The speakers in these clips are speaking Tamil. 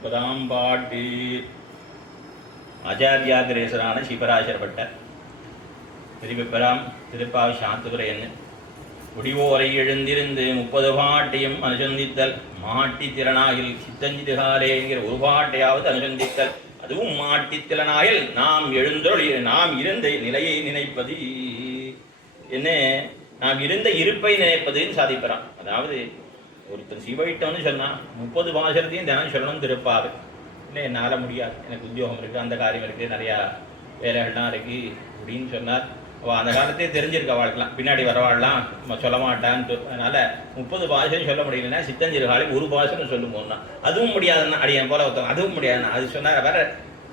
முப்பதாம் பாட்டு. ஆச்சாரியாகிரேசரான சிவராசரப்பட்டர் திருப்பெறாம் திருப்பாவை சாத்துவரையன்னு முடிவோரை எழுந்திருந்து 30 பாட்டையும் அனுசந்தித்தல் மாட்டி திறனாயில் சித்தஞ்சிதுகாலேங்கிற ஒரு பாட்டையாவது அனுசந்தித்தல் அதுவும் மாட்டி திறனாயில் நாம் நாம் இருந்த நிலையை நினைப்பது என்ன, நாம் இருந்த இருப்பை நினைப்பதுன்னு சாதிப்பறான். அதாவது ஒருத்தர் சிவயிட்டோன்னு சொன்னால் 30 பாசரத்தையும் தினம் சொல்லணும் திருப்பாரு. இல்லை என்னால் முடியாது, எனக்கு உத்தியோகம் இருக்குது, அந்த காரியம் இருக்குது, நிறையா வேலைகள்லாம் இருக்குது அப்படின்னு சொன்னார். அந்த காலத்தையே தெரிஞ்சிருக்க வாழ்க்கலாம், பின்னாடி வரவாழலாம் சொல்ல மாட்டான்னு. அதனால் 30 பாஷையும் சொல்ல முடியலன்னா சித்தஞ்சிறுகாலை ஒரு பாஷைன்னு சொல்லும்போதுனா அதுவும் முடியாதுன்னா அடியன் போல ஒருத்தவங்க அதுவும் முடியாதுன்னா அது சொன்னார். வேற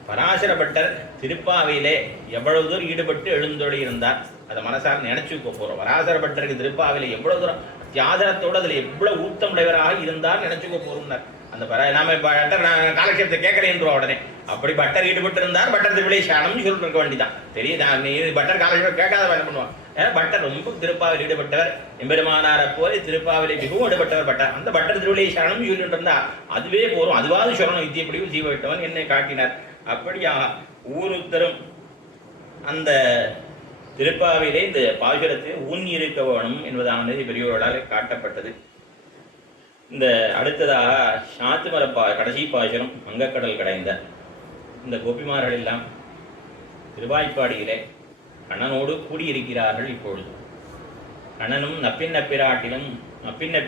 பராசரப்பட்டர் திருப்பாவையிலே எவ்வளவு தூரம் ஈடுபட்டு எழுந்தொழி இருந்தார் அதை மனசார நினைச்சுக்க போகிறோம். பராசரப்பட்டருக்கு திருப்பாவையில் எவ்வளவு தூரம் தியாதனத்தோடு அதில் எவ்வளவு ஊத்தம் உடையவராக இருந்தார் நினைச்சுக்க போகிறோம்னார். அந்த நாம பட்டர் காலட்சேபத்தை கேட்கறேன்றோம் உடனே அப்படி பட்டர் ஈடுபட்டு இருந்தார். பட்டர் திருவிழை சாணம்னு சொல்லிட்டு இருக்க வேண்டிதான். தெரியுது பட்டர் காலட்சேபம் கேட்காத என்ன பண்ணுவான். ஏன்னா பட்டர் ரொம்ப திருப்பாவில் ஈடுபட்டவர், எம்பெருமானாரை போய் திருப்பாவிலை மிகவும் ஈடுபட்டவர் பட்டர். அந்த பட்டர் திருவிழை சாணம் சொல்லிட்டு இருந்தா அதுவே போறோம், அதுவாது சொல்லணும் வித்தியப்படியும் சீவட்டவன் என்னை காட்டினார். அப்படியாக ஒவ்வொருத்தரும் அந்த திருப்பாவிலே இந்த பாசுரத்தை ஊன்னி இருக்க வேணும் என்பதானது பெரியோர்களால் காட்டப்பட்டது. இந்த அடுத்ததாக சாத்துமர கடைசி பாசுரம் வங்கக்கடல் கடைந்த இந்த கோபிமார்கள் எல்லாம் திருவாய்ப்பாடியிலே கண்ணனோடு கூடியிருக்கிறார்கள். இப்பொழுது கண்ணனும் நப்பின்ன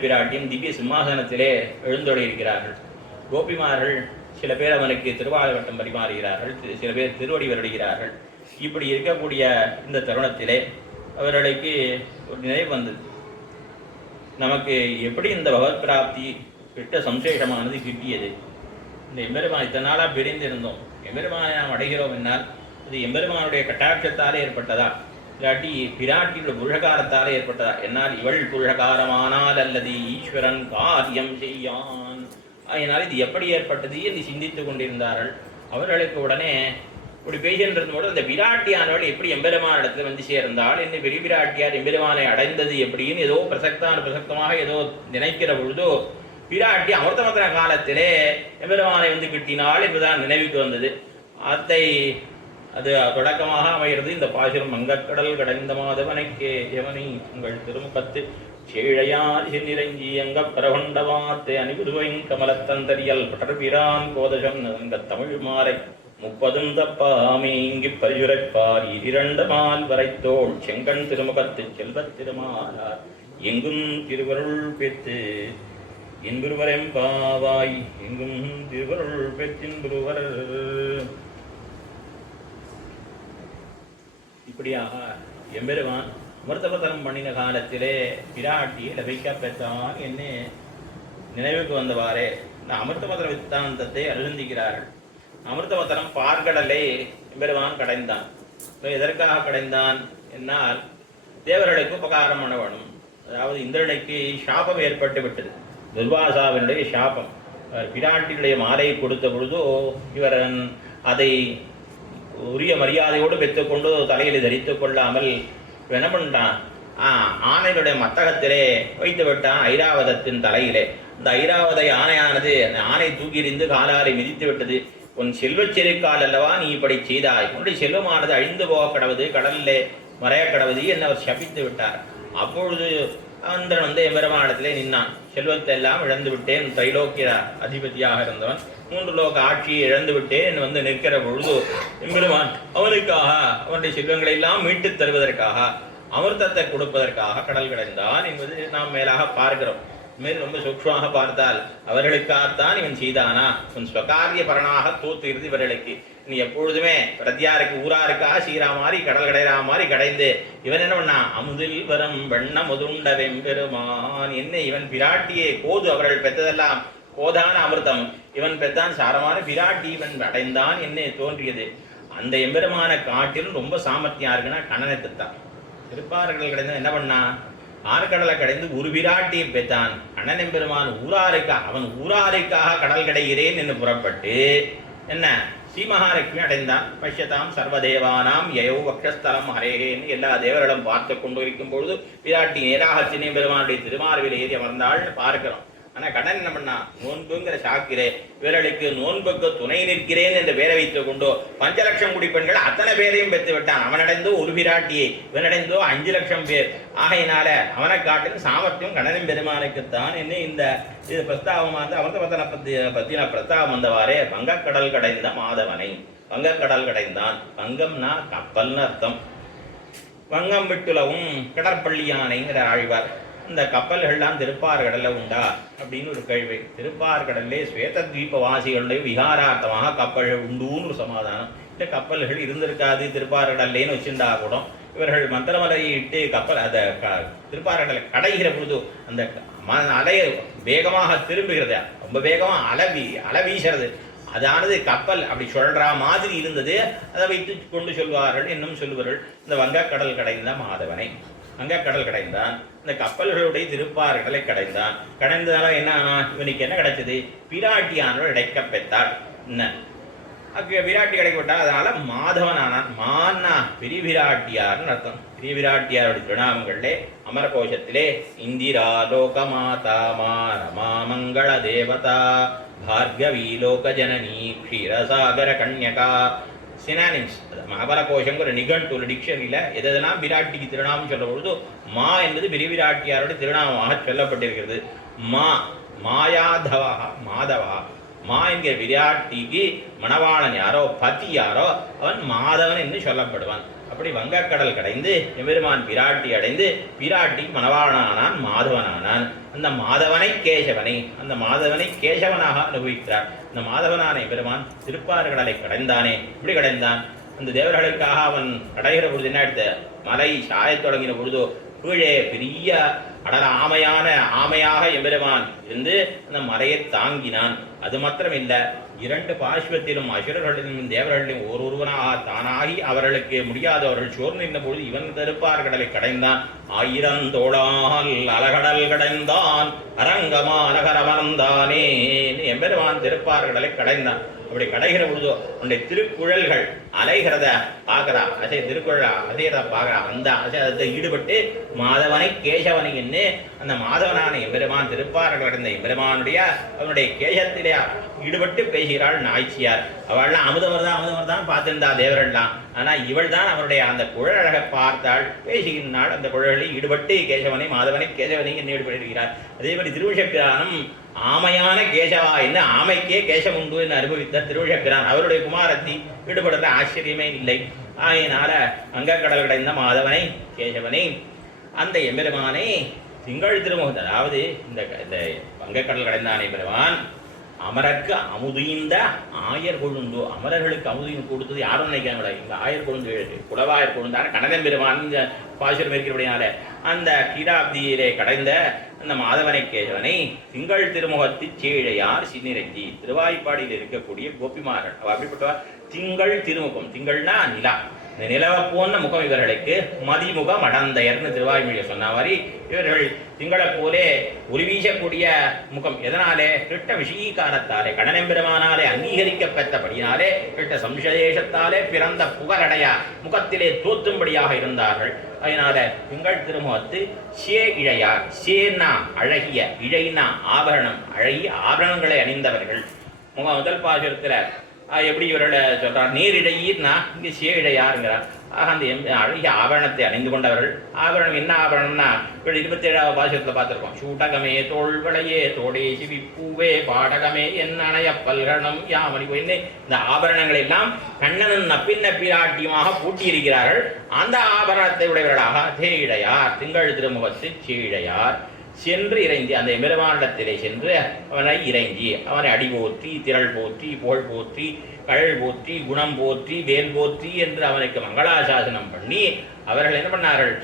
பிராட்டியும் திவ்ய சிம்மாசனத்திலே எழுந்தொழி இருக்கிறார்கள். கோபிமார்கள் சில பேர் அவனுக்கு திருவாளவட்டம் பரிமாறுகிறார்கள், சில பேர் திருவடி வருடுகிறார்கள். இப்படி இருக்கக்கூடிய இந்த தருணத்திலே அவர்களுக்கு ஒரு நினைவு வந்தது, நமக்கு எப்படி இந்த பகவத் பிராப்தி கிட்ட சம்சேஷமானது கிட்டியது. இந்த எம்பெருமான் இத்தனை நாளாக பிரிந்திருந்தோம், எம்பெருமானை நாம் அடைகிறோம் என்னால் அது எம்பெருமானுடைய கட்டாட்சத்தாலே ஏற்பட்டதா இல்லாட்டி பிராட்டியோட புருஷகாரத்தாலே ஏற்பட்டதா? என்னால் இவள் புருஷகாரமானால் அல்லது ஈஸ்வரன் காரியம் செய்யான். அதனால் இது எப்படி ஏற்பட்டது என்று சிந்தித்து கொண்டிருந்தார்கள். அவர்களுக்கு உடனே இப்படி பேசின்றது போது அந்த பிராட்டியானவள் எப்படி எம்பெருமான இடத்துல வந்து சேர்ந்தாள், என்ன பெரிய பிராட்டியார் எம்பெருமானை அடைந்தது எப்படின்னு ஏதோ பிரசக்தமாக ஏதோ நினைக்கிற பொழுதோ பிராட்டி அமிர்தமந்திர காலத்திலே எம்பெருமானை வந்து கிட்டினாள் என்பதுதான் நினைவுக்கு வந்தது. அது தொடக்கமாக அமைகிறது இந்த பாசுரம். வங்கக்கடல் கடைந்த மாதவனைக்கே எவனை உங்கள் திருமுகத்து சேழையார் சென்னிரஞ்சி அங்க பரவண்டவாத்தை அணிபுதுவையும் கமலத்தந்தரியல் பட்டர்பிரான் கோதசம் அங்க தமிழ் மாறை 30 தப்பாமே இங்கு பரிசுரைப்பார் இரண்டமால் வரைத்தோள் செங்கண் திருமுகத்து செல்வத் திருமாலார் எங்கும் திருவருள் பெற்று இன்புருவரெம்பாவாய் எங்கும் திருவருள் பெற்றின்புருவர். இப்படியாக எம்பெருமான் அமிர்தபதனம் பண்ணின காலத்திலே பிராட்டியை லபிக்க பெற்றான் என்ன நினைவுக்கு வந்தவாறே இந்த அமிர்தபதன வித்தாந்தத்தை அனுசந்திக்கிறார்கள். அமிர்தவத்தனம் பார்க்கடலை எம்பெருமான் கடைந்தான். எதற்காக கடைந்தான் என்னால் தேவர்களுக்கு உபகாரம் பண்ண வேணும். அதாவது இந்திரனுக்கு சாபம் ஏற்பட்டு விட்டது, துர்வாசாவினுடைய சாபம். பிராட்டியுடைய மாலையை கொடுத்த பொழுதோ இவர் அதை உரிய மரியாதையோடு பெற்றுக்கொண்டு தலையில் தரித்து கொள்ளாமல் என்ன பண்ணிட்டான், ஆனைகளுடைய மத்தகத்திலே வைத்து விட்டான் ஐராவதத்தின் தலையிலே. இந்த ஐராவத ஆணையானது அந்த ஆணை தூக்கிறிந்து காலாலை மிதித்து விட்டது. உன் செல்வச் செருக்கால் அல்லவா நீ இப்படி செய்தாய், உன்னுடைய செல்வமானது அழிந்து போக கடவுது, கடலிலே மறைய கடவுது என்று அவர் சபித்து விட்டார். அப்பொழுது அந்தன் வந்து எம்பெருமானிடத்திலே நின்னான். செல்வத்தை எல்லாம் இழந்து விட்டேன், தைலோக்கிய அதிபதியாக இருந்தவன் 3 லோக ஆட்சியை இழந்து விட்டேன் வந்து நிற்கிற பொழுது எம்பெருமான் அவனுக்காக அவனுடைய செல்வங்களை எல்லாம் மீட்டுத் தருவதற்காக அமிர்தத்தை கொடுப்பதற்காக கடல் கடைந்தான் என்பது நாம் மேலாக பார்க்கிறோம். மேல் ரொம்ப சூக்ஷ்மமாக பார்த்தால் அவர்களுக்காகத்தான் இவன் செய்தானா, இவன் ஸ்வகாரிய பரனாக தோத்துகிறது இவர்களுக்கு. நீ எப்பொழுதுமே பிரத்யாருக்கு ஊராருக்காக சீரா மாதிரி கடல் கடைரா மாதிரி கடைந்து இவன் என்ன பண்ணா, அமுதில் வரம் வெண்ண முதுண்ட வெம்பெருமான் என்ன இவன் பிராட்டியே கோது அவர்கள் பெற்றதெல்லாம் கோதான அமிர்தம், இவன் பெற்றான் சாரமான பிராட்டி இவன் அடைந்தான் என்ன தோன்றியது. அந்த எம்பெருமான காட்டிலும் ரொம்ப சாமர்த்தியா இருக்குன்னா கண்ணனை பெற்றான். திருப்பார்கள் கிடைந்த என்ன பண்ணா, ஆறுகடலை கடைந்து ஒரு பிராட்டியை பெற்றான். அண்ணன் எம்பெருமான் ஊராருக்காக அவன் ஊராருக்காக கடல் கடைகிறேன் என்று புறப்பட்டு என்ன ஸ்ரீமகாலட்சுமி அடைந்தான். பஷ்யதாம் சர்வதேவானாம் யயோ வக்ஷஸ்தலம் ஹரேன்னு எல்லா தேவர்களும் பார்த்து கொண்டு இருக்கும் பொழுது பிராட்டி நேராக சின்ன பெருமானுடைய திருமார்பில் ஏறி அமர்ந்தாள்னு பார்க்கிறோம். ஆனா கண்ணன் என்ன பண்ணா, நோன்புங்கிற சாக்கிரே இவர்களுக்கு நோன்புக்கு துணை நிற்கிறேன் என்று பேரை வைத்துக் கொண்டு 5 லட்சம் குடிப்பெண்கள் அத்தனை பேரையும் பெற்று விட்டான். அவனடைந்தோ ஒரு பிராட்டியை, இவனடைந்தோ 5 லட்சம் பேர். ஆகையினால அவனை காட்டிலும் சாமர்த்தியம் கண்ணனின் பெருமானுக்குத்தான் என்று இந்த இது பிரஸ்தாபமாக அமிர்தபத்தன பத்தின பிரஸ்தாபம் வந்தவாறே வங்கக்கடல் கடைந்த மாதவனை. வங்கக்கடல் கடைந்தான். வங்கம்னா கப்பல்னு அர்த்தம். வங்கம் விட்டுலவும் கடற்பள்ளி யானைங்கிற ஆழ்வார். இந்த கப்பல்கள்லாம் திருப்பார்கடலில் உண்டா அப்படின்னு ஒரு கேள்வி. திருப்பார்கடல்லே ஸ்வேதத்வீப வாசிகளுடைய விகாரார்த்தமாக கப்பல்கள் உண்டுன்னு ஒரு சமாதானம். இல்லை கப்பல்கள் இருந்திருக்காது திருப்பார்கடல்லேன்னு வச்சுருந்தா கூட இவர்கள் மந்திரமலையை இட்டு கப்பல் அதை திருப்பார்கடலை கடைகிற பொழுது அந்த அலையை வேகமாக திரும்புகிறது, ரொம்ப வேகமாக அலை வீசுறது. அதானது கப்பல் அப்படி சொல்ற மாதிரி இருந்தது. அதை வைத்து கொண்டு சொல்வார்கள். இன்னும் சொல்லுவார்கள் இந்த வங்கக்கடல் கடைந்த மாதவனை. வங்கக்கடல் கடைந்தான். இந்த கப்பல்களுடைய திருப்பார்கடலை கடைந்தான். கடைந்ததால என்ன ஆனா, இவனுக்கு என்ன கிடைச்சது? பிராட்டியானவள் இடைக்க பெற்றாள். என்ன விராட்டி கிடைக்கப்பட்டால் அதனால மாதவன் ஆனான். மான்னா பெரிய விராட்டியார்னு அர்த்தம். பெரிய விராட்டியாருடைய திருநாமங்களிலே அமரகோஷத்திலே இந்திரா லோகமாதா மா ரமா மங்கள தேவதா பார்கவி லோக ஜனனி க்ஷீரசாகர கன்யகா சினானிம்ஸ். அமரகோஷம் ஒரு நிகழ்த்து ஒரு டிக்ஷனரியில் எதெல்லாம் விராட்டிக்கு திருநாமம் சொல்ல பொழுது மா என்பது பெரிய விராட்டியாருடைய திருநாமமாக சொல்லப்பட்டிருக்கிறது. மா மாயாதவா மாதவா. மா என்கிற விராட்டிக்கு மணவாளன் யாரோ பதி யாரோ அவன் மாதவன் என்று சொல்லப்படுவான். அப்படி வங்கக்கடல் கடைந்து எம்பெருமான் பிராட்டி அடைந்து பிராட்டி மணவாளனானான், மாதவனானான். அந்த மாதவனை கேசவனை, அந்த மாதவனை கேசவனாக அனுபவிக்கிறார். அந்த மாதவனான எம்பெருமான் திருப்பார்கடலை கடைந்தானே. இப்படி கடைந்தான். அந்த தேவர்களுக்காக அவன் கடைகிற பொழுது என்ன எடுத்த மலை சாயத் தொடங்கின பொழுதோ கீழே பெரிய அடல ஆமையாக எம்பெருமான் இருந்து அந்த மலையை தாங்கினான். அது மாத்திரமில்லை, 2 பார்ஷ்வத்திலும் அசுரர்களிலும் தேவர்களிலும் ஒருவனாக தானாகி அவர்களுக்கு முடியாதவர்கள் சோர்ந்து இருந்த பொழுது இவன் திருப்பார்கடலை கடைந்தான். 1000 தோளால் அலகடல் கடைந்தான் அரங்கமா அலகரமர்ந்தானே எம்பெருமான் திருப்பார்கடலை கடைந்தான். அப்படி கடைகிற பொழுதோ உன்னுடைய திருக்குழல்கள் அலைகிறத பார்க்கிறா, திருக்குழல் அசைகிறத பார்க்கிறா. அந்த அசை ஈடுபட்டு மாதவனை கேசவனை என்று அந்த மாதவனான எம்பெருமான் திருப்பார்கடல் அடைந்த எம்பெருமானுடைய அவனுடைய கேசத்திலே ஈடுபட்டு பேசுகிறாள் நாய்ச்சியார். அவள்லாம் அமுதமர்தான் பார்த்திருந்தா தேவர்கள்லாம். ஆனா இவள் தான் அவருடைய அந்த குழலழகை பார்த்தாள், பேசுகின்றாள். அந்த குழலில் ஈடுபட்டு கேசவனை மாதவனை கேசவனை என்று ஈடுபட்டிருக்கிறார். அதே மாதிரி திருவிஷப்பிரானும் ஆமையான கேசவா என்று ஆமைக்கே கேசம் உண்டு என்று அனுபவித்த திருவிழப்பிரான் அவருடைய குமாரத்தி ஈடுபடுற ஆச்சரியமே இல்லை. ஆகையினால வங்கக்கடல் கடைந்த மாதவனை கேசவனை அந்த எம்பெருமானை திங்கள் திருமுகத்தை, அதாவது இந்த வங்கக்கடல் கடைந்தானே பெருமான் அமரருக்கு அமுதீந்த ஆயர் கொழுந்தோ. அமரர்களுக்கு அமுதீன் கொடுத்தது யாரும் நினைக்கிறாங்க. இந்த ஆயர் கொழுந்து குலவாயர் கொழுந்தான கனகன் பெருமான் பாசுரம் இருக்கிறபடினால அந்த கீடாப்தியிலே கடைந்த அந்த மாதவனை கேசவனை திங்கள் திருமுகத்து சீழையார் சின்னிரஞ்சி திருவாய்ப்பாடியில் இருக்கக்கூடிய கோபிமார்கள் அவ அப்படிப்பட்டவர். திங்கள் திருமுகம், திங்கள்னா நிலா, இந்த நிலவை போன்ற முகம் இவர்களுக்கு மதிமுகம் அடந்தையர்னு திருவாய்மொழியை சொன்ன மாதிரி இவர்கள் திங்களை போலே ஒளி வீசக்கூடிய முகம். எதனாலே? கிருஷ்ண விஷயீகாரத்தாலே கடனெம்பெருமானாலே அங்கீகரிக்கப்பட்டபடியாலே கிருஷ்ண சம்சேஷத்தாலே பிறந்த புகழடையா முகத்திலே தோற்றும்படியாக இருந்தார்கள். அதனால திங்கள் திருமுகத்து சே இழையார். சேனா அழகிய, இழைனா ஆபரணம், அழகிய ஆபரணங்களை அணிந்தவர்கள். முதல் பாசுரத்துல எப்படி இவர்களை சொல்றார்? நீரிழையீர்னா இங்கே சேழையாருங்கிறார். ஆக அந்த அழகிய ஆபரணத்தை அணிந்து கொண்டவர்கள். ஆபரணம் என்ன ஆபரணம்னா 27வது பாசுரத்தில் பார்த்துருக்கோம். சூட்டகமே தோள்வளையே தோடே சிவிப்பூவே பாடகமே என் அணைய பல்கணம் யாமணி என்ன இந்த ஆபரணங்களை எல்லாம் கண்ணனும் நப்பின்ன பிராட்டியுமாக பூட்டியிருக்கிறார்கள். அந்த ஆபரணத்தை உடையவர்களாக தேழையார் திங்கள் திருமுகத்து சீழையார் சென்று இறைஞ்சி அந்த எம்பெருமானிடத்திலே சென்று அவனை இறைஞ்சி அவனை அடி போற்றி திரள் போற்றி புகழ் போற்றி கழல் போற்றி குணம் போற்றி வேல் போற்றி என்று அவனுக்கு மங்களாசாசனம் பண்ணி அவர்கள் என்ன பண்ணார்கள்?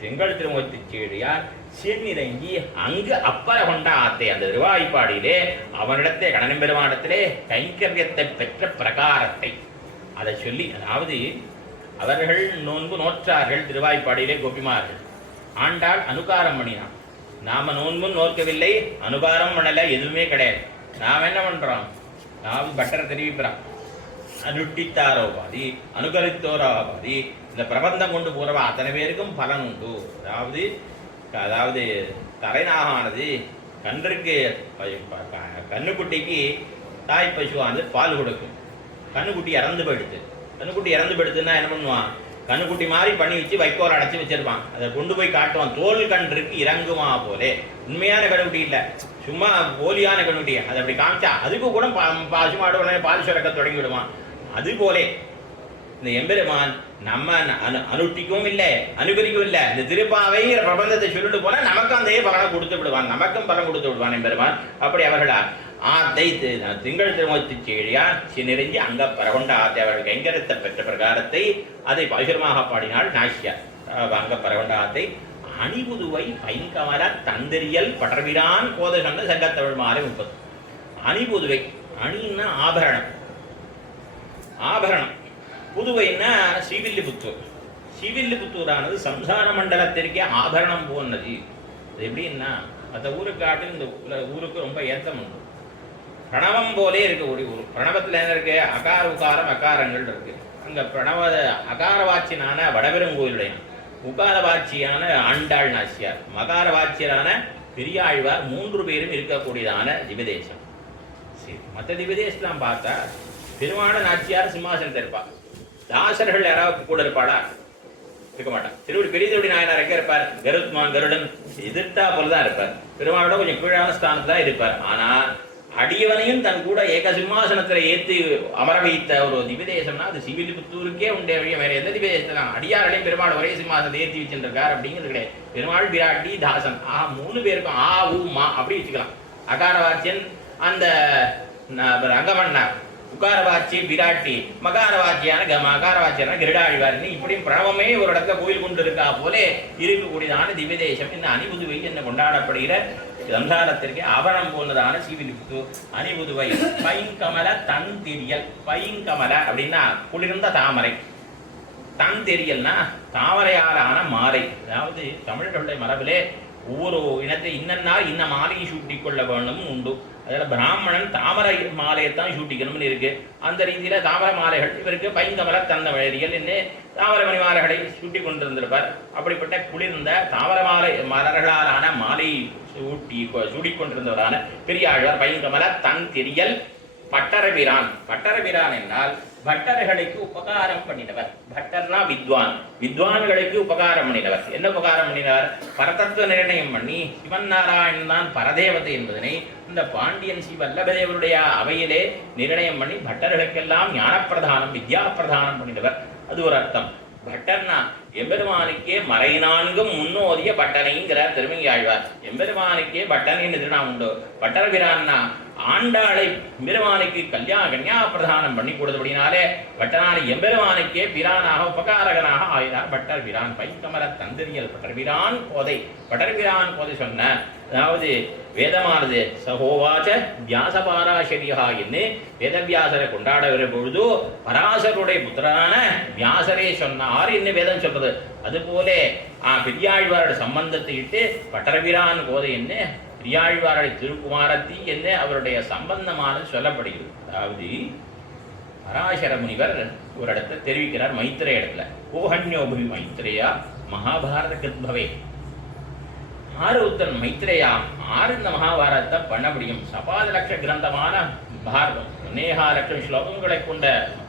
திங்கள் திருமுகத்து சீழையார் சென்னிறங்கி அங்கு அப்பற கொண்ட ஆத்தை அந்த திருவாய்ப்பாடியிலே அவனிடத்தே கடனெம்பெருமானிடத்திலே கைங்கரியத்தை பெற்ற பிரகாரத்தை அதை சொல்லி, அதாவது அவர்கள் நோன்பு நோற்றார்கள் திருவாய்ப்பாடியிலே கோபிமார்கள். ஆண்டாள் அனுகாரம் பண்ணினான். நாம நோன்பும் நோக்கவில்லை, அனுகாரம் பண்ணல, எதுவுமே கிடையாது. நாம் என்ன பண்றோம்? நாம் பட்டரை தெரிவிக்கிறோம். அனுஷ்டித்தாரோபாதி அனுகரித்தோராபாதி இந்த பிரபந்தம் கொண்டு போறவா அத்தனை பேருக்கும் பலன் உண்டு. அதாவது தலைநாகானது கன்றுக்கு கண்ணுக்குட்டிக்கு தாய் பசுவானது பால் கொடுக்கும். கண்ணுக்குட்டி இறந்து போயிடுது. கண்ணுக்குட்டி இறந்து போயிடுதுன்னா என்ன பண்ணுவான்? கண்ணுக்குட்டி மாதிரி பண்ணி வச்சு வைக்கோல் அடைச்சி வச்சிருப்பான். அதை கொண்டு போய் காட்டுவான். தோல் கன்றுக்கு இறங்குமா போலே. உண்மையான கண்ணுக்குட்டி இல்லை, சும்மா போலியான கண்ணுக்குட்டி. அதை அப்படி காமிச்சா அதுக்கு கூட பசுமாடு உடனே பால் சுரக்க தொடங்கி விடுவான். அது போலே இந்த எம்பெருமான் நம்ம அனுஷ்டிக்கவும் இல்லை, அனுகரிக்கவும் இல்லை. இந்த திருப்பாவை பிரபந்தத்தை சொல்லிட்டு போனா நமக்கும் அந்த பலனை கொடுத்து விடுவான், நமக்கும் பலன் கொடுத்து விடுவான் எம்பெருமான். அப்படி அவர்களா ஆத்தை திங்கள் திருமூர்த்தி செழியார் சினிறிஞ்சி அங்க பரகொண்ட ஆத்தை அவர்கள் கைங்கரத்தை பெற்ற பிரகாரத்தை அதை பகிரமாக பாடினாள் நாச்சியார். அங்க பரகொண்ட ஆத்தை அணிபுதுவை பைங்கமல தந்திரியல் படர்விடான் கோதை சொன்ன சங்கத்தமிழ் மாலை 30. அணிபுதுவை, அணின்னா ஆபரணம், ஆபரணம். புதுவைன்னா ஸ்ரீவில்லிபுத்தூர். ஸ்ரீவில்லிபுத்தூரானது சம்சார மண்டலத்திற்கே ஆபரணம் போனது. அது எப்படின்னா மற்ற ஊருக்கு காட்டில் இந்த ஊருக்கு ரொம்ப ஏத்தம் உண்டு. பிரணவம் போலே இருக்கு ஒரு ஊர். பிரணவத்தில் என்ன இருக்கு? அகார உகாரம் அகாரங்கள் இருக்கு. அங்க பிரணவ அகாரவாட்சியனான வடபெருங்கோயிலுடைய, உகாரவாட்சியான ஆண்டாள் நாச்சியார், மகாரவாட்சியரான பெரியாழ்வார் 3 பேரும் இருக்கக்கூடியதான திவ்யதேசம். சரி, மற்ற திவ்யதேசம் பார்த்தா பெருமாட நாச்சியார் சிம்மாசனத்தில் இருப்பார். தாசர்கள் யாராவது கூட இருப்பாளா? இருக்க மாட்டான். திருவடி பெரிய திருவடி நாயனார் எங்க இருப்பார்? கருத்மான் கருடன் எதிர்த்தா போலதான் இருப்பார். பெருமாளோட கொஞ்சம் கீழான ஸ்தானத்துல தான் இருப்பார். ஆனா அடியவனையும் தன் கூட ஏக சிம்மாசனத்துல ஏற்றி அமர வைத்த ஒரு திவ்யதேசம்னா அது ஸ்ரீவில்லிபுத்தூருக்கே உண்டே வழிய வேற எந்த திவ்யதேசம் அடியார்களையும் பெருமாள் ஒரே சிம்மாசனத்தை ஏற்றி வச்சுருக்கார் அப்படிங்கிறது கிடையாது. பெருமாள், பிராட்டி, தாசன் 3 பேருக்கும் ஆ ஊ மா அப்படி வச்சுக்கலாம். அகாரவாச்சியன் அந்த ரங்கமன்னார், உகாரவாச்சி பிராட்டி, மகாரவாச்சியான மகாரவாச்சியான கிருடாழ்வார்னு இப்படியும் பிரணவமே ஒரு இடத்துல கோயில் கொண்டு இருக்கா போலே இருக்கக்கூடியதான திவ்யதேசம் இந்த அணிபுதுவை என்ன கொண்டாடப்படுகிற சம்சாரத்திற்கு ஆபரணம் போனதான ஸ்ரீவில்லிபுத்தூர். அணிபுதுவை பைங்கமல தன் தெரியல். பைங்கமல அப்படின்னா குளிர்ந்த தாமரை, தன் தெரியல்னா தாமரையாலான மாலை. அதாவது தமிழர்களுடைய மரபிலே ஒவ்வொரு இனத்தை இன்னன்னார் இன்ன மாலையை சூட்டிக் கொள்ள வேண்டும் உண்டு. அதில் பிராமணன் தாமரை மாலையைத்தான் சூட்டிக்கணும்னு இருக்கு. அந்த ரீதியில தாமரை மாலைகள் இவருக்கு பைங்கமல தந்த வழியல் என்ன தாமரை மணி மாலைகளை சூட்டி கொண்டிருந்திருப்பார். அப்படிப்பட்ட குளிர்ந்த தாமரை மாலை மலர்களாலான மாலை சூடிக்கொண்டிருந்தவரான பெரியாழ்வார் பைங்கமல தன் தெரியல் பட்டரபிரான். பட்டரபிரான் என்றால் பட்டர்களுக்கு உபகாரம் பண்ணினவர். பட்டர்னா வித்வான், வித்வான்களுக்கு உபகாரம் பண்ணினவர். என்ன உபகாரம் பண்ணினவர்? பரதத்துவ நிர்ணயம் பண்ணி சிவன் நாராயணன் தான் பரதேவதை என்பதனை இந்த பாண்டியன் ஸ்ரீ வல்லபதேவருடைய அவையிலே நிர்ணயம் பண்ணி பட்டர்களுக்கெல்லாம் ஞானப்பிரதானம் வித்யா பிரதானம் பண்ணினவர். அது ஒரு அர்த்தம். பட்டர்னா எம்பெருமானுக்கே மறை 4ம் முன்னோதிய பட்டனைங்கிறார் திருமங்கியாழ்வார். எம்பெருமானுக்கே பட்டன் என்று திருநாமம் உண்டு. பட்டரபிரான்னா ஆண்டாளை பெருமானுக்கு கன்யா பிரதானம் பண்ணி கொடுத்தபடினாலே பட்டனான எம்பெருமானுக்கே பிரானாக உபகாரகனாக ஆயினார் பட்டர் பிரான். பைங்கமல தந்திரியல் பட்டர்பிரான் கோதை. பட்டர்பிரான் கோதை சொன்ன அதாவது வேதமானது சகோவாச்ச வியாச பாராசரியா என்று வேதவியாசரை கொண்டாடுகிற பொழுது பராசருடைய புத்திரனான வியாசரே சொன்னார் என்று வேதம் சொல்றது. அதுபோல பெரியாழ்வாரோட சம்பந்தத்தை இட்டு பட்டர்பிரான் கோதை என்ன பெரியாழ்வாருடைய திருக்குமாரத்தி என்ன அவருடைய சம்பந்தமானது சொல்லப்படுகிறது. அதாவது பராசர முனிவர் ஒரு இடத்துல தெரிவிக்கிறார் மைத்திரேய இடத்துல, கோஹன்யோபி மைத்திரேயா மகாபாரத கிருத்பவே. ஆருத்தன் மைத்திரேயா இந்த மகாபாரதத்தை பண்ண முடியும். 14 லட்ச கிரந்தமான பாரதம், 1.5 லட்சம் ஸ்லோகங்களை கொண்ட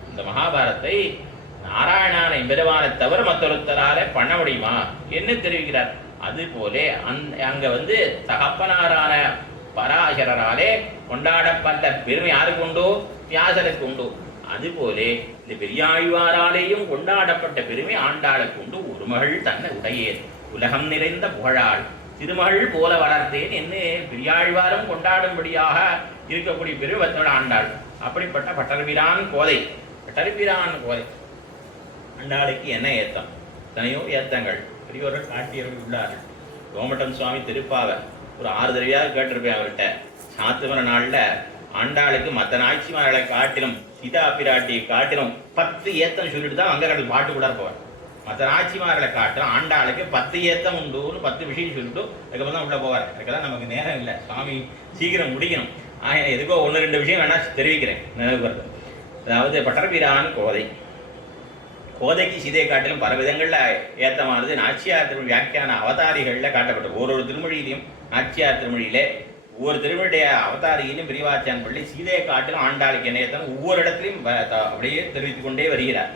இந்த மகாபாரதத்தை நாராயணான எம்பெருமானை தவிர மற்றொருத்தராலே பண்ண முடியுமா என்று தெரிவிக்கிறார். அதுபோலே அங்க தகப்பனாரான பராசரராலே கொண்டாடப்பட்ட பெருமை யாருக்கு உண்டோ? வியாசருக்கு உண்டு. அதுபோலே இந்த பெரியாழ்வாராலேயும் கொண்டாடப்பட்ட பெருமை ஆண்டாளுக்கு உண்டு. ஒரு மகள் தன்னை உடையேன் உலகம் நிறைந்த புகழாள் திருமகள் போல வளர்த்தேன் என்று பெரியாழ்வாரும் கொண்டாடும்படியாக இருக்கக்கூடிய பெருவத்தோட ஆண்டாள். அப்படிப்பட்ட பட்டர்பிரான் கோதை. பட்டர்பிரான் கோதை ஆண்டாளுக்கு என்ன ஏத்தம்? எத்தனையோ ஏத்தங்கள் பெரியவர்கள் காட்டியவர்கள் உள்ளார்கள். கோமட்டம் சுவாமி திருப்பாவை ஒரு 6 தடவையாக கேட்டிருப்பேன் அவர்கிட்ட. சாத்துமர நாளில் ஆண்டாளுக்கு மற்ற நாய்ச்சிமார்களை காட்டிலும் சீதா பிராட்டியை காட்டிலும் 10 ஏத்தம் சொல்லிட்டு தான் அங்கக்கடல் பாட்டு கூட போவார். மற்ற நாய்ச்சிமார்களை காட்டிலும் ஆண்டாளுக்கு 10 ஏத்தம் உண்டுன்னு 10 விஷயம் சொல்லிட்டு அதுக்கப்புறம் தான் உள்ள போவார். அதுக்கெல்லாம் நமக்கு நேரம் இல்லை, சுவாமி சீக்கிரம் முடிக்கணும். எதுக்கோ 1-2 விஷயம் வேணா தெரிவிக்கிறேன் நினைவுகிறது. அதாவது பட்டர்பிரான் கோதை. கோதைக்கு சீதை காட்டிலும் பல விதங்களில் ஏத்தமானது நாச்சியார் திருமொழி வியாக்கியான அவதாரிகளில் காட்டப்பட்டது. ஒரு திருமொழியிலையும் நாச்சியார் திருமொழியிலே ஒவ்வொரு திருவனுடைய அவதாரியிலும் பிரிவாச்சான் பள்ளி சீதையை காட்டிலும் ஆண்டாளுக்கு இணையத்தான் ஒவ்வொரு இடத்துலையும் அப்படியே தெரிவித்துக் கொண்டே வருகிறார்.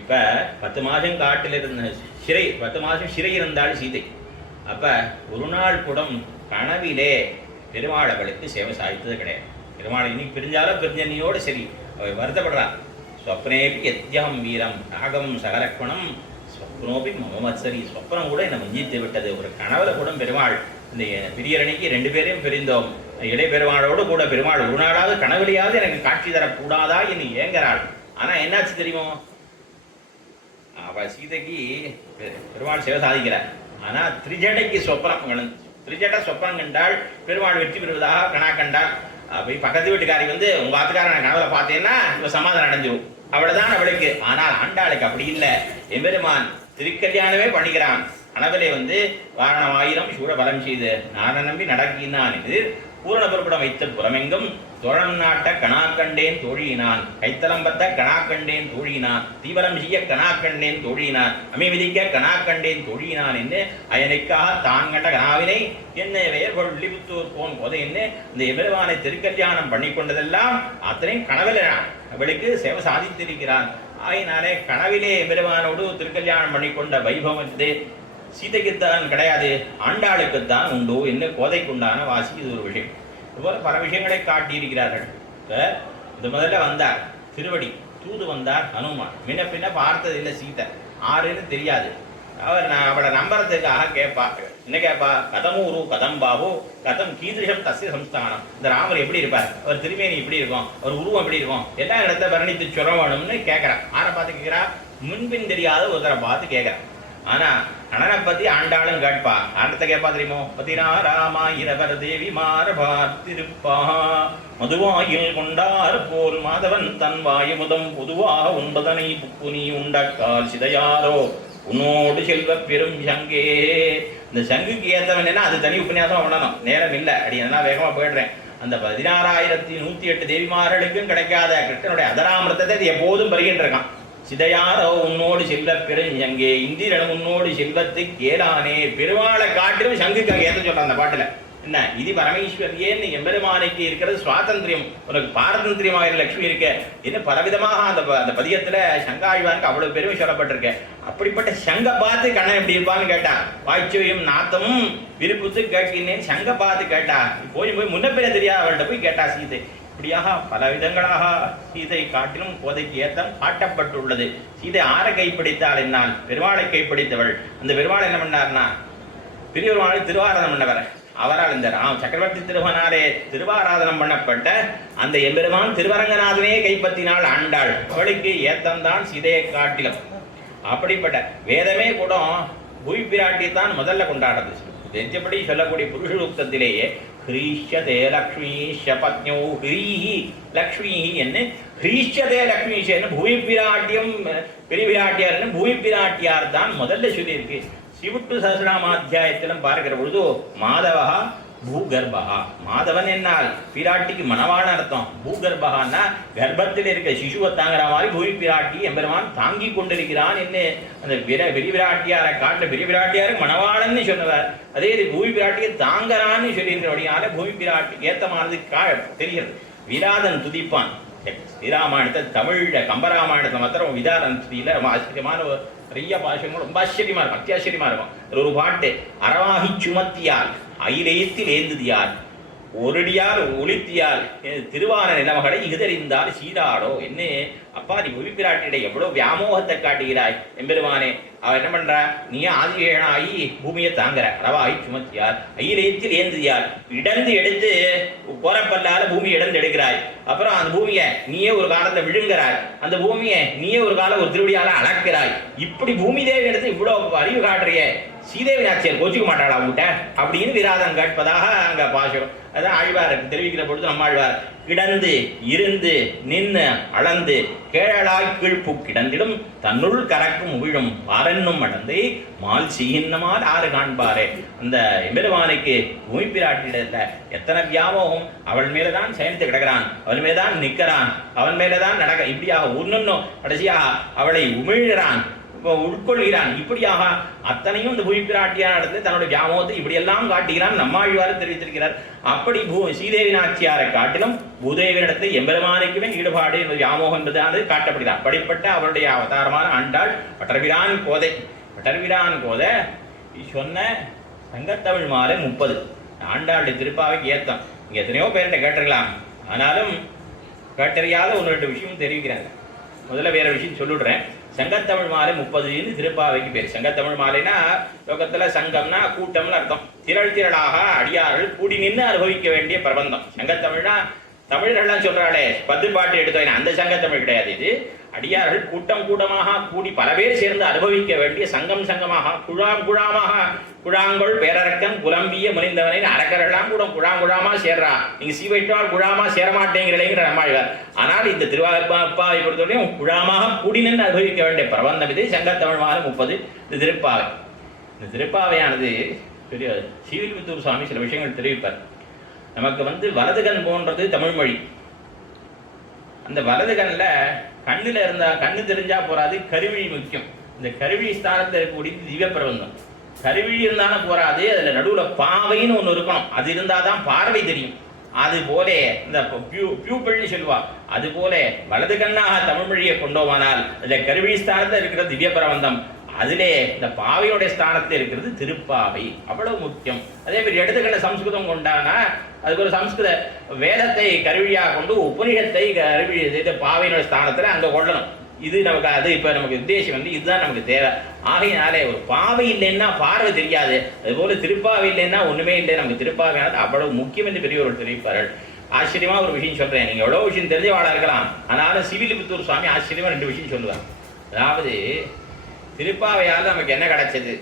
இப்ப 10 மாதம் காட்டில் இருந்த சிறை, 10 மாதம் சிறை இருந்தாள் சீதை. அப்ப ஒரு நாள் கூட கனவிலே பெருமாள் அவளுக்கு சேவை சாதித்தது கிடையாது. பெருமாள் இன்னைக்கு பிரிஞ்சாலும் பிரிஞ்சனியோடு சரி அவள் வருத்தப்படுறாள். ஸ்வப்னேபி யத்யம் வீரம் ராகம் சகலக்ஷணம் ஸ்வப்னோபி மமமத்சரி, ஸ்வப்னம் கூட என்னை வஞ்சித்து விட்டது. ஒரு கனவுல கூட பெருமாள் இந்த பிரியரணிக்கு 2 பேரையும் பிரிந்தோம், இடைய பெருமாளோடு கூட பெருமாள் ஒரு நாளாவது கனவுலையாவது எனக்கு காட்சி தரக்கூடாதா என்று ஏங்குறாள். ஆனா என்னாச்சு தெரியுமோ, அவ சீதைக்கு பெருமாள் சேவை சாதிக்கிறார். ஆனா திரிஜடைக்கு சொப்பனம், திரிஜட சொப்பனம் கண்டால் பெருமாள் வெற்றி பெறுவதாக கணா கண்டாள். போய் பக்கத்து வீட்டுக்காரி வந்து உங்க ஆத்துக்கார நான் கனவுல பார்த்தேன்னா இவ சமாதானம் அடைஞ்சிரும், அவ்வளவுதான் அவளுக்கு. ஆனால் ஆண்டாளுக்கு அப்படி இல்லை. எம்பெருமான் திருக்கல்யாணமே பண்ணிக்கிறான். கனவிலே வந்து வாரணமாயிரம் சூழ பலம் செய்து நான நம்பி நடக்கினான் இது பூரண பொறுப்பிடம் வைத்த புறமெங்கும் தோழம் நாட்ட கணா கண்டேன் தோழியினான், கைத்தலம்பத்த கணா கண்டேன் தோழியினான், தீவரம் செய்ய கணா கண்டேன் தோழியினான், அமைவிதிக்க கணா கண்டேன் தோழியினான் என்று அயனுக்காக தான் கண்ட கனாவினை என்ன வேர் பொருளிபுத்தூர் போன் போதை என்ன இந்த எபெருமானை திருக்கல்யாணம் பண்ணி கொண்டதெல்லாம் அத்தனையும் கனவில் அவளுக்கு சேவை சாதித்திருக்கிறான். ஆயினாலே கனவிலே எபெருமானோடு திருக்கல்யாணம் பண்ணி கொண்ட வைபவம் சீதைக்குத்தான் கிடையாது, ஆண்டாளுக்குத்தான் உண்டு என்று கோதைக்குண்டான வாசி. இது ஒரு விஷயம். இதுபோல பல விஷயங்களை காட்டியிருக்கிறார்கள். இது முதல்ல வந்தார் திருவடி, தூது வந்தார் ஹனுமான். முன்ன பின்ன பார்த்ததில்லை சீதை, ஆறுன்னு தெரியாது. அவளை நம்புறதுக்காக கேட்பா. என்ன கேட்பா? கதமூரு கதம் பாபு கதம் கீதிருஷம் தஸ்ய சம்ஸ்தானம். இந்த ராமர் எப்படி இருப்பார், அவர் திருமேனி எப்படி இருக்கும், அவர் உருவம் எப்படி இருக்கும், எல்லா இடத்த வர்ணித்து சொல்ல வேணும்னு கேட்கிறான். ஆரை பார்த்து கேட்கிறா? முன்பின் தெரியாத ஒருத்தரை பார்த்து கேட்கிறான். ஆனா கணனை பத்தி ஆண்டாளும் கேட்பா. ஆண்டத்தை கேட்பா தெரியுமோ? பதினாராமா இரவர் தேவி மாற பார்த்திருப்பா, மதுவாயில் கொண்டார் போல் மாதவன் தன் வாயு முதம் பொதுவாக உண்பதனை புக்குனி உண்டக்கால் சிதையாரோ உன்னோடு செல்வ பெரும் சங்கே. இந்த சங்குக்கு ஏற்றவன் என்ன, அது தனி உபன்யாசம் பண்ணணும், நேரம் இல்லை. அடி எல்லாம் வேகமா போயிடுறேன். அந்த 16,108 தேவிமார்களுக்கும் கிடைக்காத கிருஷ்ணனுடைய அதராமிரத்தை அது எப்போதும் பருகின்ற இருக்கான். சிதையாரோ உன்னோடு செல்வ பெருஞ்சங்கே, இந்திரன் உன்னோடு செல்வத்தை கேளானே. பெருமாளை காட்டிலும் சங்குக்கு அங்கே ஏற்ற சொல்றான் அந்த பாட்டுல. என்ன இது பரமேஸ்வரியேன்னு எம்பெருமானைக்கு இருக்கிறது சுவாதந்திரியம், உனக்கு பாரதந்திரியமாக லட்சுமி இருக்க என்ன பலவிதமாக அந்த பதியத்துல சங்காழ்வாருக்கு அவ்வளவு பெருமை சொல்லப்பட்டிருக்க. அப்படிப்பட்ட சங்க பார்த்து கண்ணன் எப்படி இருப்பான்னு கேட்டான். வாய்ச்சவையும் நாத்தமும் விருப்புத்து கேட்கின்றேன் சங்க பார்த்து கேட்டா. போய் முன்ன பின்ன தெரியாத அவள்கிட்ட போய் கேட்டா சீதை. இப்படியாக பல விதங்களாக சீதை காட்டிலும் கோதைக்கு ஏத்தம் காட்டப்பட்டுள்ளது. சீதை ஆரை கைப்பிடித்தாள் என்னால் பெருமாளை கைப்பிடித்தவள். அந்த பெருமாள் என்ன பண்ணார்னா பெரியவருமாளை திருவாராதனம் பண்ணவர். அவரால் இந்த சக்கரவர்த்தி திருமகனாலே திருவாராதனம் பண்ணப்பட்ட அந்த எம்பெருமான் திருவரங்கநாதனே கைப்பற்றினாள் ஆண்டாள். அவளுக்கு ஏத்தம்தான் சீதையை காட்டிலும். அப்படிப்பட்ட வேதமே கூட பூமி பிராட்டி தான் முதல்ல கொண்டாடுறது. தெரிஞ்சபடி சொல்லக்கூடிய புருஷூக்தத்திலேயே ஹ்ரீஷ்யதே லக்ஷ்மீஷ பத்னோ ஹ்ரீஹி லக்ஷ்மீஹி என்ன ஹ்ரீஷ்யதே லக்ஷ்மீஷன்னு பூமி பிராட்டியம் பெரிய பிராட்டியார்னு பூமி பிராட்டியார் தான் முதல்ல சொல்லியிருக்கு. சிவுட்டு சஹஸ்ரநாமாத்தியாயத்திலும் பார்க்கிற பொழுது மாதவா பூகர்பகா, மாதவன் என்னால் பிராட்டிக்கு மனவான அர்த்தம். பூகர்பகான்னா கர்ப்பத்தில் இருக்க சிசுவை தாங்குற மாதிரி பூமி பிராட்டி எம்பெருமான் தாங்கி கொண்டிருக்கிறான் என்ன அந்த பெரிய பிராட்டியாரை காட்டுல பெரிய பிராட்டியாருக்கு மனவாளன்னு சொன்னவர். அதே இது பூமி பிராட்டியை தாங்கறான்னு சொல்லியிருக்கிறபடியால பூமி பிராட்டி ஏத்தமானது தெரிகிறது. விராதன் துதிப்பான். ஸ்ரீராமாயணத்தை தமிழ்ல கம்பராமாயணத்தை மாத்திரம் விதாரன் துதியில ரொம்ப ஆச்சரியமான நிறைய பாஷங்கள் ரொம்ப ஆச்சரியமா இருக்கும், அத்தியாச்சரியமா இருக்கும். ஒரு பாட்டு அறவாகி சுமத்தியால் அயிலேத்தில் ஏந்துதியால் ஒருடியால் ஒளித்தியால் திருவான நிலமகளை இகுதறிந்தால் சீராடோ. என்ன அப்பா நீ பூமி பிராட்டியிட எவ்வளவு வியாமோகத்தை காட்டுகிறாய் எம்பெருமானே. அவ என்ன பண்றா, நீ ஆதிசேஷனாகி பூமியை தாங்குற. அறவாகி சுமத்தியார் அயிலேத்தில் ஏந்துதியால் இடந்து எடுத்து போறப்பல்லால பூமியை இடந்து எடுக்கிறாய். அப்புறம் அந்த பூமியை நீயே ஒரு காலத்தை விழுங்குறாய், அந்த பூமியை நீயே ஒரு காலம் ஒரு திருவடியால அளக்கிறாய். இப்படி பூமி தேவி எடுத்து இவ்வளவு அறிவு காட்டுறிய சீதேவி நாச்சியார் கோச்சிக்க மாட்டாளா அவங்ககிட்ட அப்படின்னு விராதம் கேட்பதாக அங்க பாசுரம். அதான் ஆழ்வார் தெரிவிக்கிற பொழுது நம்மாழ்வார் கிடந்து இருந்து நின்று அளந்து கேழலாய் கீழ்ப்பு கிடந்திடும் தன்னுள் கறக்கும் உவிழும் பாரென்னும் அடந்து மால் செய்கின்றமால் ஆறு காண்பாரே. அந்த எம்பெருமானுக்கு பூமி பிராட்டியிடல எத்தனை வியாமோகம். அவள் மேலதான் சயனித்து கிடக்கிறான், அவள் மேலதான் நிற்கிறான், அவன் மேலதான் நடக்க இப்படியாக ஒன்னொன்னும் கடைசியாக அவளை உமிழ்கிறான். உட்கொள்கிறான். இப்படியாக அத்தனையும் இந்த பூமி பிராட்டியான இடத்துல தன்னுடைய வியாமோகத்தை இப்படியெல்லாம் காட்டுகிறான். நம்மாழ்வார் தெரிவித்திருக்கிறார். அப்படி ஸ்ரீதேவி நாச்சியாரை காட்டிலும் பூதேவியிடத்தில் எம்பெருமானுக்குமே ஈடுபாடு வியாமோகம் என்பது காட்டப்படுகிறார். அப்படிப்பட்ட அவருடைய அவதாரமான ஆண்டாள் பட்டர்பிரான் கோதை. பட்டர்பிரான் கோதை சொன்ன சங்கத்தமிழ் மாலை 30 ஆண்டாளுடைய திருப்பாவைக்கு ஏத்தம். இங்கே எத்தனையோ பேர்கிட்ட கேட்டிருக்கலாம். ஆனாலும் கேட்டறியாத 1-2 விஷயம் தெரிவிக்கிறாங்க. முதல்ல வேற விஷயம் சொல்லிடுறேன். சங்கத்தமிழ் மாலை 30 திருப்பாவைக்கு பேர். சங்கத்தமிழ் மாலைனா லோகத்தில் சங்கம்னா கூட்டம்னு அர்த்தம். திரள் திரளாக அடியார்கள் கூடி நின்று அனுபவிக்க வேண்டிய பிரபந்தம். சங்கத்தமிழ்னா தமிழர்கள்லாம் சொல்றாளே 10 பாட்டு எடுத்தோம், அந்த சங்கத்தமிழ் கிடையாது. இது அடியார்கள் கூட்டம் கூட்டமாக கூடி பல பேர் சேர்ந்து அனுபவிக்க வேண்டிய சங்கம் சங்கமாக குழாங்குழாமாக குழாங்கொள் பேரரக்கன் புலம்பிய முனைந்தவனை அரக்கரெல்லாம் கூட குழாங்குழாமா சேர்றா. நீங்க சீவைட்டால் குழாமா சேரமாட்டேங்கிறீங்கிற நம்மாழ்வார். ஆனால் இந்த திருவாப்பாவை பொறுத்தவரையும் குழாமாக கூடி நின்று அனுபவிக்க வேண்டிய பிரபந்தம் இது சங்கத்தமிழ் மாலை 30 இந்த திருப்பாவை. இந்த திருப்பாவையானது பெரிய ஸ்ரீவில்லிபுத்தூர் சுவாமி சில விஷயங்கள் தெரிவிப்பார். நமக்கு வலது கண் போன்றது தமிழ் மொழி. அந்த வலது கண்ணில் கண்ணில் இருந்தால் கண்ணு தெரிஞ்சா போறாது, கருவிழி முக்கியம். இந்த கருவிழி ஸ்தானத்தில் இருக்கக்கூடிய திவ்ய பிரபந்தம். கருவிழி இருந்தாலும் போறாது, அதில் நடுவில் பாவைன்னு ஒன்று இருக்கணும். அது இருந்தால் தான் பார்வை தெரியும். அது போல இந்த பியூப்பிள்னு சொல்லுவா. அது போல வலது கண்ணாக தமிழ் மொழியை கொண்டோமானால் அதில் கருவிழி ஸ்தானத்தில் இருக்கிற திவ்ய பிரபந்தம், அதிலே இந்த பாவையோடைய ஸ்தானத்தில் இருக்கிறது திருப்பாவை. அவ்வளவு முக்கியம். அதே மாதிரி எடுத்துக்கண்ட சம்ஸ்கிருதம் கொண்டானா அதுக்கு ஒரு சம்ஸ்கிருத வேதத்தை கருவியாக கொண்டு உபநிஷத்தை கருவி பாவையினுடைய ஸ்தானத்தில் அங்கே கொள்ளணும். இது நமக்கு அது இப்போ நமக்கு உத்தேசம் இதுதான் நமக்கு தேவை. ஆகையினாலே ஒரு பாவை இல்லைன்னா பார்வை தெரியாது. அதுபோல திருப்பாவை இல்லைன்னா ஒன்றுமே இல்லை. நமக்கு திருப்பாவையானது அவ்வளவு முக்கியம் என்று பெரியவர்கள் தெரிவிப்பார்கள். ஆச்சரியமா ஒரு விஷயம் சொல்றேன். நீங்கள் எவ்வளோ விஷயம் தெரிஞ்சவாளாக இருக்கலாம். ஆனாலும் ஸ்ரீவில்லிபுத்தூர் சுவாமி ஆச்சரியமா 2 விஷயம் சொல்லுவார். அதாவது திருப்பாவையால் நமக்கு என்ன கிடைச்சது?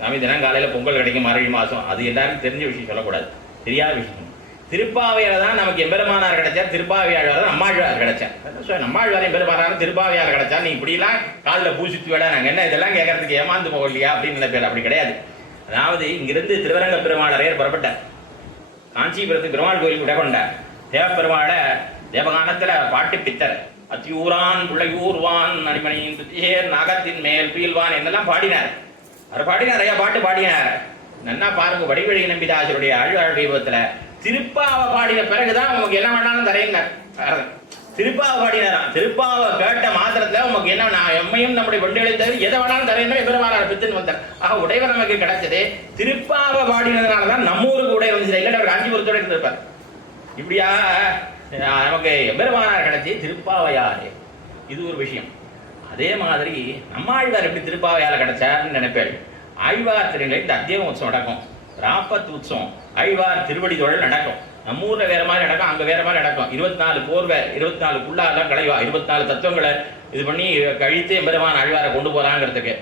சாமி தினம் காலையில் பொங்கல் கிடைக்கும் மார்கழி மாதம், அது எல்லாருக்கும் தெரிஞ்ச விஷயம் சொல்லக்கூடாது, தெரியாத விஷயம். திருப்பாவையால் தான் நமக்கு எம்பெருமானார் கிடைச்சார். திருப்பாவையாளர் தான் நம்மாழ்வார் கிடைச்சார். நம்மாழ்வார் எம்பெருமானார் திருப்பாவையால் கிடைச்சா நீ இப்படிலாம் காலில் பூசித்து விட நாங்கள் என்ன இதெல்லாம் கேட்கறதுக்கு ஏமாந்து போகலையா அப்படின்னு நினைப்பேன். அப்படி கிடையாது. அதாவது இங்கிருந்து திருவரங்க பெருமாளரையர் புறப்பட்டார். காஞ்சிபுரத்து பெருமாள் கோயில் விட கொண்டார். தேவப்பெருமாளை தேவகானத்தில் பாட்டு பித்தர் அத்தியூரான் பிள்ளையூர்வான் அடிமணியின் துத்தியேர் நாகத்தின் மேல் பீல்வான் என்னெல்லாம் பாடினார். அவர் பாடினார், ஐயா பாட்டு பாடினார். நன்னா பாருங்க, வடிவழி நம்பிதாசருடைய ஆழ்வார் தெய்வத்தில் திருப்பாவை பாடின பிறகுதான் உமக்கு என்ன வேணாலும் தரையினார். திருப்பாவை பாடினாராம். திருப்பாவை கேட்ட மாத்திரத்தில் உமக்கு என்ன நான் எம்மையும் நம்முடைய கொண்டுகளை தவிர எதை வேணாலும் தரையினா எபெருமானார் பித்துன்னு வந்தார். ஆக உடைவர் நமக்கு கிடைச்சது திருப்பாவை பாடினதுனால தான் நம்ம ஊருக்கு உடைய வந்து இல்லை அவர் காஞ்சிபுரத்தோட இருந்திருப்பார். இப்படியா நமக்கு எம்பெருமானார் கிடைச்சி திருப்பாவையாரே, இது ஒரு விஷயம். அதே மாதிரி நம்மாழ்வார் எப்படி திருப்பாவையால் கிடைச்சார்னு நினைப்பேன். ஆழ்வார் திருநிலை இந்த அத்தியவ உற்சவம் நடக்கும், ராப்பத் உற்சவம், ஆழ்வார் திருவடி தொழில் நடக்கும். நம்ம ஊரில் வேற மாதிரி நடக்கும், அங்கே வேற மாதிரி நடக்கும். 24 போர்வை 24 குள்ளாலாம் களைவா 24 தத்துவங்களை இது பண்ணி கழித்து எம்பெருமான் ஆழ்வாரை கொண்டு போகிறாங்கிறதுக்கு.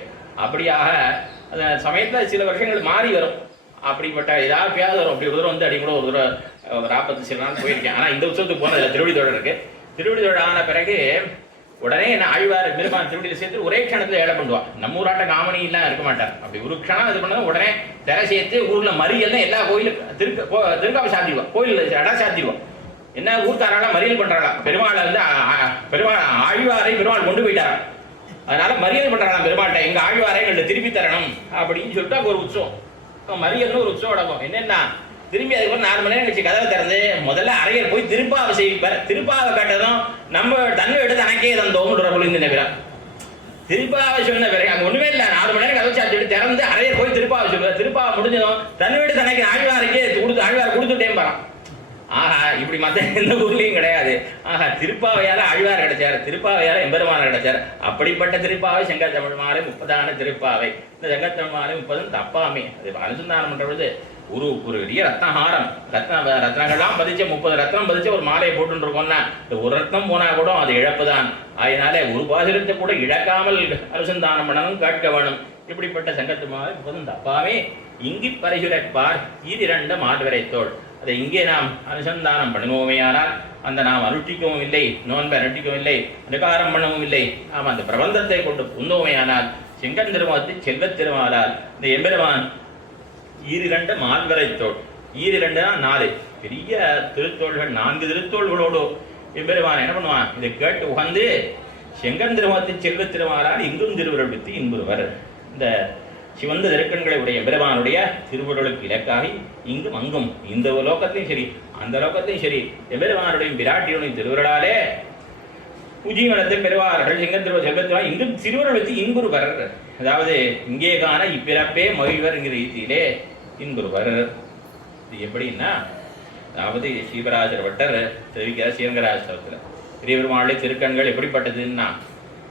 அப்படியாக அந்த சமயத்தில் சில வருஷங்கள் மாறி வரும். அப்படிப்பட்ட ஏதாவது பேர் வரும். அப்படி ஒரு தூரம் வந்து அடி கூட ஒரு தூரம் ராப்பத்து சில நாள் போயிருக்கேன். ஆனால் இந்த உற்சவத்துக்கு போனதில்லை. திருவடி தொழில் இருக்கு. திருவடி தொழில் ஆன பிறகு உடனே என்ன ஆழ்வார் பெருமான் திருவடியில் சேர்த்து ஒரே க்ஷணத்தில் ஏழை பண்ணுவான். நம்ம ஊராட்ட காமனிலாம் இருக்க மாட்டார். அப்படி ஒரு க்ஷணம் இது பண்ணது உடனே திரை சேர்த்து ஊரில் மறியல்னு எல்லா கோயிலும் திருக்காவை சாத்திடுவான். கோயில் இடம் சாத்திடுவான். என்ன ஊர்க்காரால மறியல் பண்ணுறாங்களா பெருமாளை வந்து பெருமாள் ஆழ்வாரை பெருமாள் கொண்டு போயிட்டாரா, அதனால மறியல் பண்ணுறாங்களாம் பெருமாள்கிட்ட. எங்கள் ஆழ்வாரை எங்கள்கிட்ட திருப்பி தரணும் அப்படின்னு சொல்லிட்டு ஒரு உற்சவம் மறியல்னு ஒரு உற்சவம் நடக்கும். என்னென்னா திரும்பி அதுக்கு 4 மணி நேரம் கழிச்சு கதவை திறந்து முதல்ல அறையர் போய் திருப்பாவை செய்வார். திருப்பாவை கேட்டதும் நம்ம தன்னை எடுத்து தனக்கே தந்தோம்ன்ற பொழுது நினைக்கிறார். திருப்பாவை சொன்ன பிறகு அங்கே ஒன்றுமே இல்லை. 4 மணி நேரம் கதவை சாப்பிட்டு திறந்து அறையர் போய் திருப்பாவை சொல்லுவார். திருப்பாவை முடிஞ்சதும் தன்னை விட தனக்கு ஆழ்வாருக்கே ஆழ்வார் கொடுத்துட்டேன் பாரான். ஆஹா, இப்படி மற்ற எந்த ஊர்லேயும் கிடையாது. ஆஹா, திருப்பாவையால் ஆழ்வார் கிடைச்சார், திருப்பாவையால் எம்பெருமானார் கிடைச்சார். அப்படிப்பட்ட திருப்பாவை செங்கத்தமிழ் மாலை 30 திருப்பாவை. இந்த செங்கத்தமிழ் மாலை 30 தப்பாமே. அது அனுசந்தானம் பண்ணுற பொழுது ஒரு பெரிய ரத்னஹாரம் ரத்னங்கள்லாம் பதிச்ச 30 ரத்னம் பதிச்ச ஒரு மாலையை போட்டுருக்கோம்னா இந்த ஒரு ரத்னம் போனா கூட அது இழப்பு தான். அதனால ஒரு பாசுரத்தை கூட இழக்காமல் அனுசந்தானம் பண்ணணும், கேட்க வேணும். இப்படிப்பட்ட சங்கத்து மாலை 30 தப்பாமே. இங்கி பரிசுரப்பார் ஈரிரண்ட மார்வரைத்தோள். அதை இங்கே நாம் அனுசந்தானம் பண்ணுவோமேயானால் அந்த நாம் அனுஷ்டிக்கவும் இல்லை, நோன்பை அனுஷ்டிக்கவும் இல்லை, அனுகாரம் பண்ணவும் இல்லை. நாம் அந்த பிரபந்தத்தை கொண்டு புந்தோமையானால் செங்கன் திருமாத்து செல்வத் திருமாலால் இந்த எம்பெருமான் ஈரிரண்ட மால்வரைத்தோள். ஈரிரண்டுனா 4 பெரிய திருத்தோள்கள், 4 திருத்தோள்களோடு எம்பெருமான் என்ன பண்ணுவான், இதை கேட்டு உகந்து செங்கன் திருமுகத்தை செல்வ திருமாலால் இங்கும் திருவுருள் வித்து இன்புறுவர். இந்த சிவந்த திருக்கண்களை உடைய எம்பெருமானுடைய திருவுருளுக்கு இலக்காகி இங்கும் அங்கும் இந்த லோகத்திலையும் சரி அந்த லோகத்திலையும் சரி எம்பெருமானுடைய விராட்டியுடைய திருவுருளாலே பூஜ்யமனத்தை பெறுவார்கள். செங்கன் திருவ செல்வத்தினால் இங்கும் திருவுருள் வித்து இன்புறுவர். அதாவது இங்கே காண இப்பிறப்பே மகிழ்வர் என்கிற ரீதியிலே இன்புறுவர். இது எப்படின்னா, அதாவது ஸ்ரீபராசர பட்டர் தெரிவிக்கிறார் ஸ்ரீரங்கராஜத்தில் பெரியபெருமாளுடைய திருக்கண்கள் எப்படிப்பட்டதுன்னா,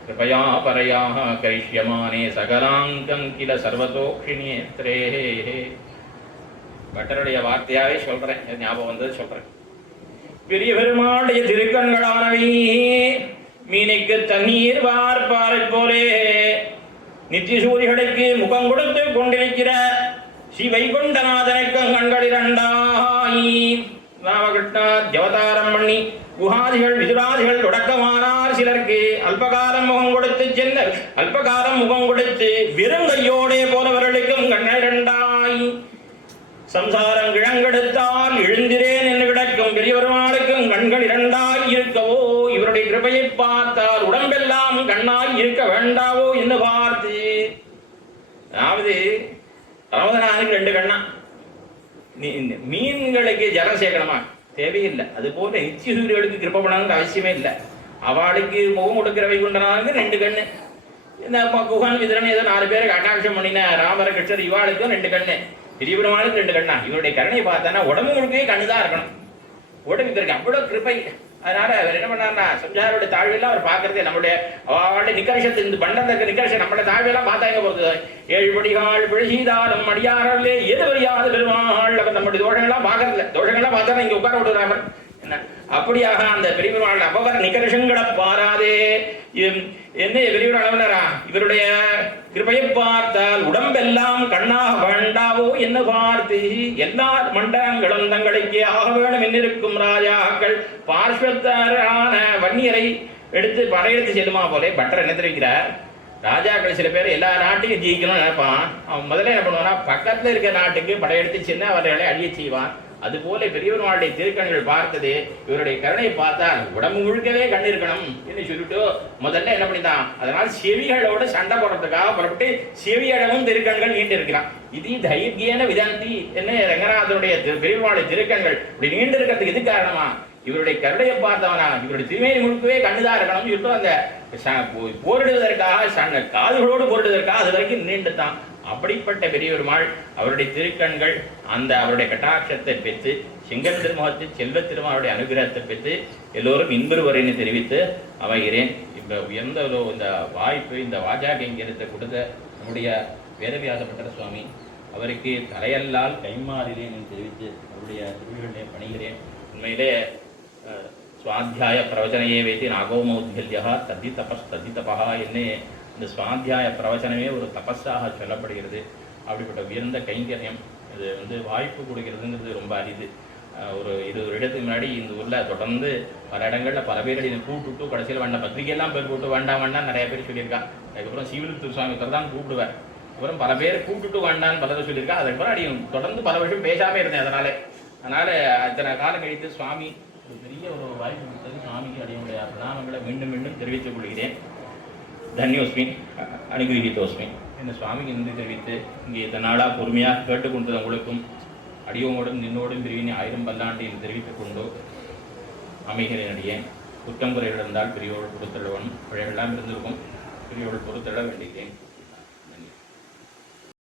கிருபயா பரையாக கரிஷ்யமானே சகலாங்கம் கில சர்வதோக்ஷிணியேத்ரே. பட்டருடைய வார்த்தையாவே சொல்றேன், ஞாபகம் வந்தது சொல்றேன். பெரிய பெருமாளுடைய திருக்கண்களானவை மீனைக்கு தண்ணீர் வார்ப்பாரை போலே நித்திய சூரியர்களுக்கு முகம் கொடுத்து கொண்டிருக்கிற ஸ்ரீ வைகுண்டநாதனுக்கு கண்கள் இரண்டாய் ராமகிருஷ்ணா ஜவதாரம் பண்ணி குஹாதிகள் விதுராதிகள் தொடக்கமானார். சிலருக்கு அல்பகாலம் முகம் கொடுத்து சென்ன அல்பகாலம் முகம் கொடுத்து வெறுங்கையோடே போனவர்களுக்கும் கண்கள் இரண்டாய். சம்சாரம் கிழங்கெடுத்தால் எழுந்திரேன் என்று கிடக்கும் பெரியவருமாளுக்கும் கண்கள் இரண்டாய் இருக்கவோ, இவருடைய கிருபையை பார்த்தால் உடம்பெல்லாம் கண்ணாய் இருக்க வேண்டாவோ என்று பார்த்து. அதாவது ரமதனானுக்கு 2 கண்ணா, மீன்களுக்கு ஜலம் சேர்க்கணுமா? தேவையில்லை. அது போல நித்திய சூரியர்களுக்கு கிருப பண்ணணுங்கிற அவசியமே இல்லை. அவளுக்கு முகம் கொடுக்கிற வைகுண்டனானுக்கு 2 கண்ணு. இந்த குகன் விதரன் ஏதோ 4 பேருக்கு அட்டாட்சம் பண்ணின ராமர கிருஷ்ணர் இவாளுக்கும் 2 கண்ணு, பெரிய பெருமாளுக்கு 2 கண்ணா. இவருடைய கருணையை பார்த்தானா உடம்பு முழுக்கவே கண்ணுதான் இருக்கணும். உடம்பு இருக்கு அவ்வளவு கிருப்பை. அதனால அவர் என்ன பண்ணார்னா, சம்சாரோட தாழ்வெல்லாம் அவர் பார்க்கறதே நம்மளுடைய அவளுடைய நிகர்ஷத்து இந்த பண்டத்தில் இருக்க நிகர்ஷம் நம்மளோட தாழ்வெல்லாம் பார்த்தா எங்க போகுது. 7 படிகள் பிழசீதாரம் அடியாரே எது வரியாத பெருமாள். அவர் நம்மளுடைய தோஷங்கள்லாம் பார்க்கறதில்ல. தோஷங்கள்லாம் பார்த்தா இங்க உட்கார விடுறாங்க. என்ன அப்படியாக அந்த பெரிய பெருமாள் அப்பவர் நிகர்ஷங்களை பாராதே என்ன பெரிய அளவினரா இவருடைய கிருபையை பார்த்தால் உடம்பெல்லாம் கண்ணாக வேண்டாவோ என்ன பார்த்து எல்லா மண்டலங்களும் தங்களுக்கு ஆக வேணும் என்றிருக்கும் ராஜாக்கள் பார்ஸ்வத்தாரான வன்னியரை எடுத்து படையெடுத்து செல்லுமா போலே பட்டர் என்ன தெரிவிக்கிறார். ராஜாக்கள் சில பேர் எல்லா நாட்டையும் ஜெயிக்கணும்னு நினைப்பான். அவன் முதல்ல என்ன பண்ணுவான்னா, பக்கத்தில் இருக்கிற நாட்டுக்கு படையெடுத்து சென்று அவர்களை அழிய செய்வான். அதுபோல பெரியவர்களுடைய திருக்கண்கள் பார்த்தது இவருடைய கருணையை பார்த்தால் உடம்பு முழுக்கவே கண் இருக்கணும் என்று சொல்லிட்டு முதல்ல என்ன பண்ணிதான், அதனால் செவிகளோட சண்டை போடுறதுக்காக புறப்பட்டு செவியளவும் திருக்கண்கள் நீண்டு இருக்கிறான். இது தைரியன விதாந்தி என்ன ரங்கநாதனுடைய பெரியவர்களுடைய திருக்கண்கள் இப்படி நீண்டு இருக்கிறதுக்கு எது காரணமா, இவருடைய கருணையை பார்த்தவனா இவருடைய திருமேனி முழுக்கவே கண்ணுதான் இருக்கணும் சொல்லிட்டு அந்த போரிடுவதற்காக காதுகளோடு போரிடுவதற்காக அது வரைக்கும் நீண்டுத்தான். அப்படிப்பட்ட பெரியவருமாள் அவருடைய திருக்கண்கள் அந்த அவருடைய கட்டாட்சத்தை பெற்று செங்கன் திருமுகத்தில் செல்வ திருமாவுடைய அனுகிரகத்தை பெற்று எல்லோரும் இன்புறுவரைன்னு தெரிவித்து அமைகிறேன். இந்த உயர்ந்த இந்த வாய்ப்பு இந்த வாஜாகைங்கரத்தை கொடுத்த நம்முடைய வேதவியாசப்பட்டர் சுவாமி அவருக்கு தலையல்லால் கைமாறினேன் என்று தெரிவித்து அவருடைய திருவிழை பணிகிறேன். உண்மையிலே சுவாத்தியாய பிரவச்சனையே வைத்து நாகோமௌத்கல்யா தத்தி தபஸ் தத்தி தபா என்ன இந்த சுவாத்தியாய பிரவச்சனமே ஒரு தபஸாக சொல்லப்படுகிறது. அப்படிப்பட்ட உயர்ந்த கைங்கரியம் இது வாய்ப்பு கொடுக்கிறதுங்கிறது ரொம்ப அரிது. ஒரு 20 வருடத்துக்கு முன்னாடி இந்த ஊரில் தொடர்ந்து பல இடங்களில் பல பேர் கூப்பிட்டு கடைசியில் வேண்டாம் பத்திரிகையெல்லாம் பேர் போட்டு வேண்டாம் வேண்டாம் நிறைய பேர் சொல்லியிருக்கா. அதுக்கப்புறம் சீவிலுத்தூர் சுவாமி தான் கூப்பிடுவேன். அப்புறம் பல பேர் கூப்பிட்டுட்டு வேண்டான்னு பலதை சொல்லியிருக்கா. அதுக்கப்புறம் அடி தொடர்ந்து பல வருஷம் பேசாமல் இருந்தேன். அதனால் அத்தனை காலம் கழித்து சுவாமி ஒரு பெரிய ஒரு வாய்ப்பு கொடுத்தது. சுவாமிக்கு அடியுடைய பிரணாமங்களை மீண்டும் மீண்டும் தெரிவித்துக் கொள்கிறேன். தன்யோஸ்மி அனுகிரகித்தோஸ்மி என்ன சுவாமிக்கு நன்றி தெரிவித்து இங்கே இத்தனை நாளாக பொறுமையாக கேட்டுக்கொண்டது உங்களுக்கும் அடியோமோடும் நின்னோடும் பிரிவினை 1000 பல்லாண்டில் தெரிவித்துக் கொண்டு அமைகிறேன். அடியேன் குற்றம் குறைகள் இருந்தால் பெரியோடு பொறுத்தளவன் பிழைகள்லாம் இருந்திருக்கும். பெரியோடு பொறுத்தள வேண்டுகிறேன்.